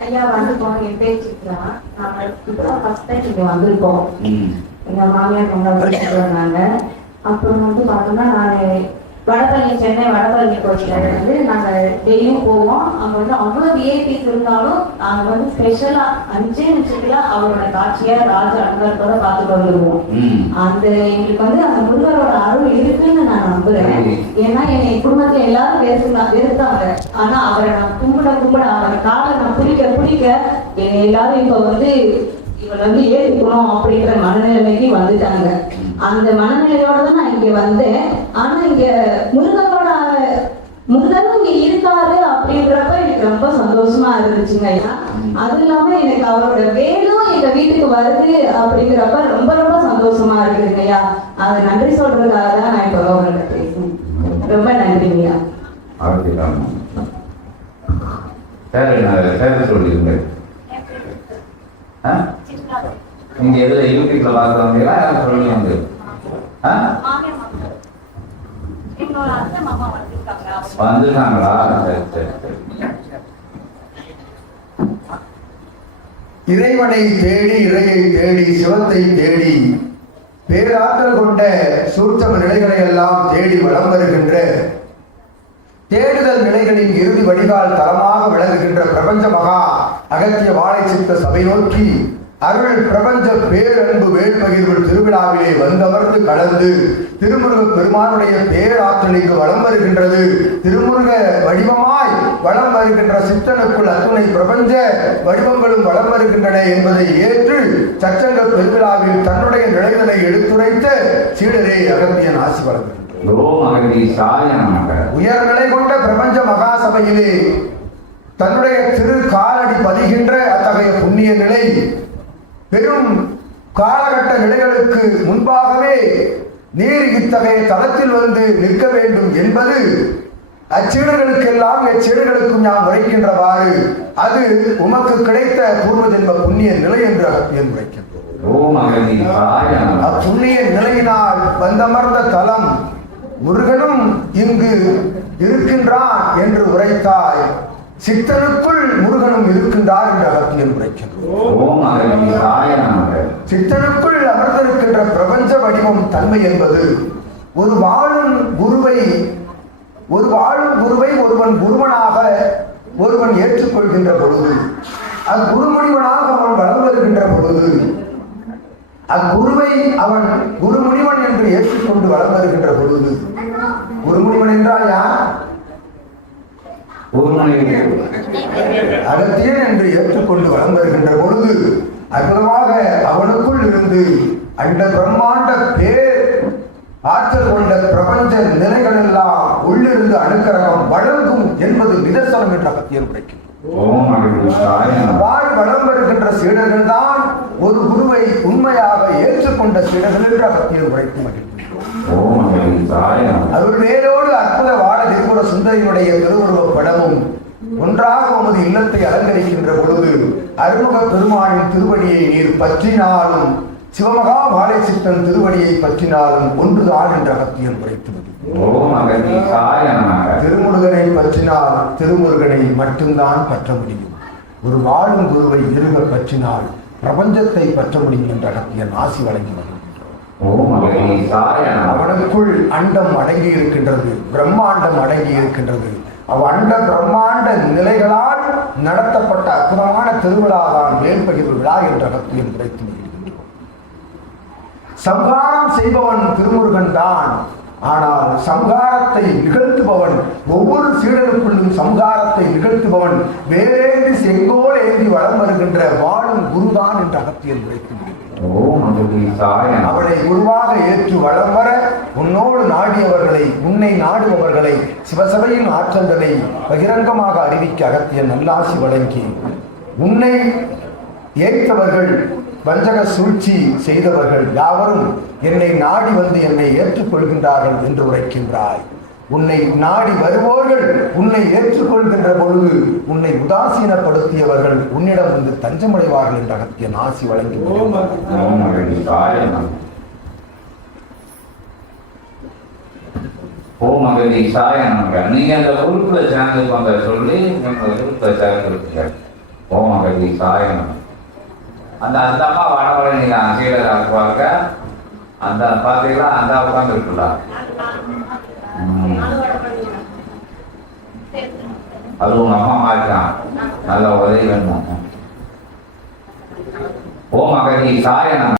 ஐயா வந்திருக்கோம் என் பேர் சித்ரா. நாங்க இப்போ ஃபர்ஸ்ட் டைம் இங்க வந்திருக்கோம். எங்க மாமியார் கொண்டு வச்சுட்டு வந்தாங்க. அப்புறம் வந்து பார்த்தோம்னா நான் வடபழனி சென்னை வடபழனி கோயில்ல வந்து நாங்க டெய்லியும் போவோம். அங்க வந்து அவ்வளவு விஐபிஸ் இருந்தாலும் நாங்க வந்து ஸ்பெஷலா அஞ்சே நிமிஷத்துல அவரோட காட்சியை ராஜ அனுபவத்தோட பார்த்துட்டு வந்துருவோம். ம். அந்த எங்களுக்கு வந்து அந்த முருகரோட அருள் இருக்குன்னு நான் நம்புறேன். ஏன்னா என்னை குடும்பத்துல எல்லாரும் வெறுத்தா வெறுத்தாங்க ஆனா அவரை நான் கும்பிட கும்பிட பிடிக்க என்னை எல்லாரும் இப்ப வந்து இவன் வந்து ஏற்றுக்கணும் அப்படின்ற மனநிலைமைக்கு வந்துட்டாங்க. அந்த மனநிலையோட தான் நான் இங்க வந்தேன். ஆனா இங்க முருகனோட முருகனும் இங்க இருக்காரு அப்படின்றப்ப எனக்கு ரொம்ப சந்தோஷமா இருந்துச்சுங்க ஐயா. அது இல்லாம எனக்கு அவரோட வேலும் எங்க வீட்டுக்கு வருது அப்படிங்கிறப்ப ரொம்ப ரொம்ப சந்தோஷமா இருக்குதுங்க ஐயா. அதை நன்றி சொல்றதுக்காக தான் நான் இப்ப உங்கள்கிட்ட பேசுவேன் ரொம்ப நன்றிங்க ஐயா. பேர் என்ன பேர் சொல்லிருங்க நீங்க எதுல யூடியூப்ல பாக்குறவங்களா யாரும் சொல்லி வந்து வந்துட்டாங்களா? சரி சரி இறைவனை தேடி இறையை தேடி சிவத்தை தேடி பேராற்றல் கொண்ட சூட்சம நிலைகளை எல்லாம் தேடி வளம் வருகின்ற தேடுதல் நிலைகளின் இறுதி வடிகால் தரமாக விளங்குகின்ற பிரபஞ்ச மகா அகத்திய வாழை சித்த சபை நோக்கி அருள் பிரபஞ்ச பேரன்பு வேள்பகிர்வு திருவிழாவிலே வந்தமர்ந்து கலந்து திருமுருக பெருமானுடைய பேராற்றலுக்கு வளம் வருகின்றது. திருமுருக வடிவமாய் வலம் வருகின்ற சித்தனுக்குள் அத்துணை பிரபஞ்ச வடிவங்களும் வளம் வருகின்றன என்பதை ஏற்று சச்சங்க பெருவிழாவில் தன்னுடைய நிலைகளை எடுத்துரைத்த சீடரே அகத்தியன் ஆசி வழங்கினார் நமக உயர்நிலை கொண்ட பிரபஞ்ச மகாசபையிலே தன்னுடைய திரு காலடி பதிகின்ற அத்தகைய புண்ணிய நிலை பெரும் காலகட்ட நிலைகளுக்கு முன்பாகவே நீர் இத்தகைய தளத்தில் வந்து நிற்க வேண்டும் என்பது அச்சீடர்களுக்கெல்லாம் எச்சீடர்களுக்கும் நாம் உரைக்கின்றவாறு அது உமக்கு கிடைத்த பூர்வ ஜென்ம புண்ணிய நிலை என்று அகத்தியன் உரைக்கின்றோம். அப்புண்ணிய நிலையினால் வந்தமர்ந்த தலம் முருகனும் இங்கு இருக்கின்றான் என்று உரைத்தாய். சித்தனுக்குள் முருகனும் இருக்கின்றார் என்று அகத்தியன் உரைக்கின்றோம் சித்தனுக்குள் அமர்ந்திருக்கின்ற பிரபஞ்ச வடிவம் தன்மை என்பது ஒரு வாழும் குருவை ஒரு வாழும் குருவை ஒருவன் குருவனாக ஒருவன் ஏற்றுக்கொள்கின்ற பொழுது அக்குருமுனிவனாக அவன் வளர்ந்து வருகின்ற பொழுது அக்குருவை அவன் குருமுனிவன் என்று ஏற்றுக்கொண்டு வளர்ந்து வருகின்ற பொழுது குருமுனிவன் என்றால் யார் ஒரு மணி அகத்தியன் என்று ஏற்றுக்கொண்டு வளம் வருகின்ற பொழுது அற்புதமாக அவனுக்குள் இருந்து அண்ட பிரம்மாண்ட பேர் ஆற்றல் கொண்ட பிரபஞ்ச நிலைகள் எல்லாம் உள்ளிருந்து அணுக்கரகம் வழங்கும் என்பது நிதர்சனம் என்ற அகத்தியன் நமக அவ்வாறு வளம் வருகின்ற சீடர்கள் தான் ஒரு குருவை உண்மையாக ஏற்றுக்கொண்ட சீடர்கள் என்று அகத்தியன் உரைக்கும் மகிழ்கின்றோம் அற்புத வாழ திரிபுர சுந்தரியுடைய திருவுருவப் படமும் ஒன்றாக உமது இல்லத்தை அலங்கரிக்கின்ற பொழுது அருமுக பெருமானின் திருவடியை நீர் பற்றினாலும் சிவமகா வாழை சித்தன் திருவடியை பற்றினாலும் ஒன்றுதான் என்ற அகத்தியம் நமக திருமுருகனை பற்றினால் திருமுருகனை மட்டும்தான் பற்ற முடியும். ஒரு வாழும் குருவை இருக பற்றினால் பிரபஞ்சத்தை பற்ற முடியும் என்ற அகத்தியன் ஆசி வழங்கி அவனுக்குள் அண்டம் அடங்கி இருக்கின்றது பிரம்மாண்டம் அடங்கி இருக்கின்றது அவ் அண்ட பிரம்மாண்ட நிலைகளால் நடத்தப்பட்ட அற்புதமான திருவிழா தான் வேல்பகிர்வு விழா என்ற அகத்தியம் கிடைத்து வருகின்றோம் சம்ஹாரம் செய்பவன் திருமுருகன் தான். ஆனால் சம்ஹாரத்தை நிகழ்த்துபவன் ஒவ்வொரு சீடனுக்குள்ளும் சம்ஹாரத்தை நிகழ்த்துபவன் வேறேந்தி செங்கோல் ஏந்தி வளம் வருகின்ற வாழும் குருதான் என்ற அகத்தியம் உரைத்து அவளை குருவாக ஏற்று வளம் வர உன்னோடு நாடியவர்களை உன்னை நாடுபவர்களை சிவசபையின் ஆற்றல்களை பகிரங்கமாக அறிவிக்க அகத்திய நல்லாசி வழங்கி உன்னை ஏற்றவர்கள் வஞ்சக சூழ்ச்சி செய்தவர்கள் யாவரும் என்னை நாடி வந்து என்னை ஏற்றுக்கொள்கின்றார்கள் என்று உரைக்கின்றாய். உன்னை நாடி வருவோர்கள் உன்னை ஏற்றுக்கொள்கின்ற பொழுது உன்னை உதாசீனப்படுத்தியவர்கள் உன்னிடம் வந்து தஞ்சமடைவார்கள் என்ற அகத்திய நாசி வழங்கி ஓ அகதி சாய நமக நீங்க அந்த உறுப்புல சேர்ந்து வந்த சொல்லி நீங்க உறுப்புல சேர்ந்துருக்கீங்க ஓம் அப்படி சாயணும் அந்த அந்த அம்மா நீங்க சீடர் பார்க்க அந்த பார்த்தீங்களா அந்த உட்காந்து அது உங்க அம்மா மாற்றான் நல்ல உதவி வேணும் ஓம் அகதி சாயனம்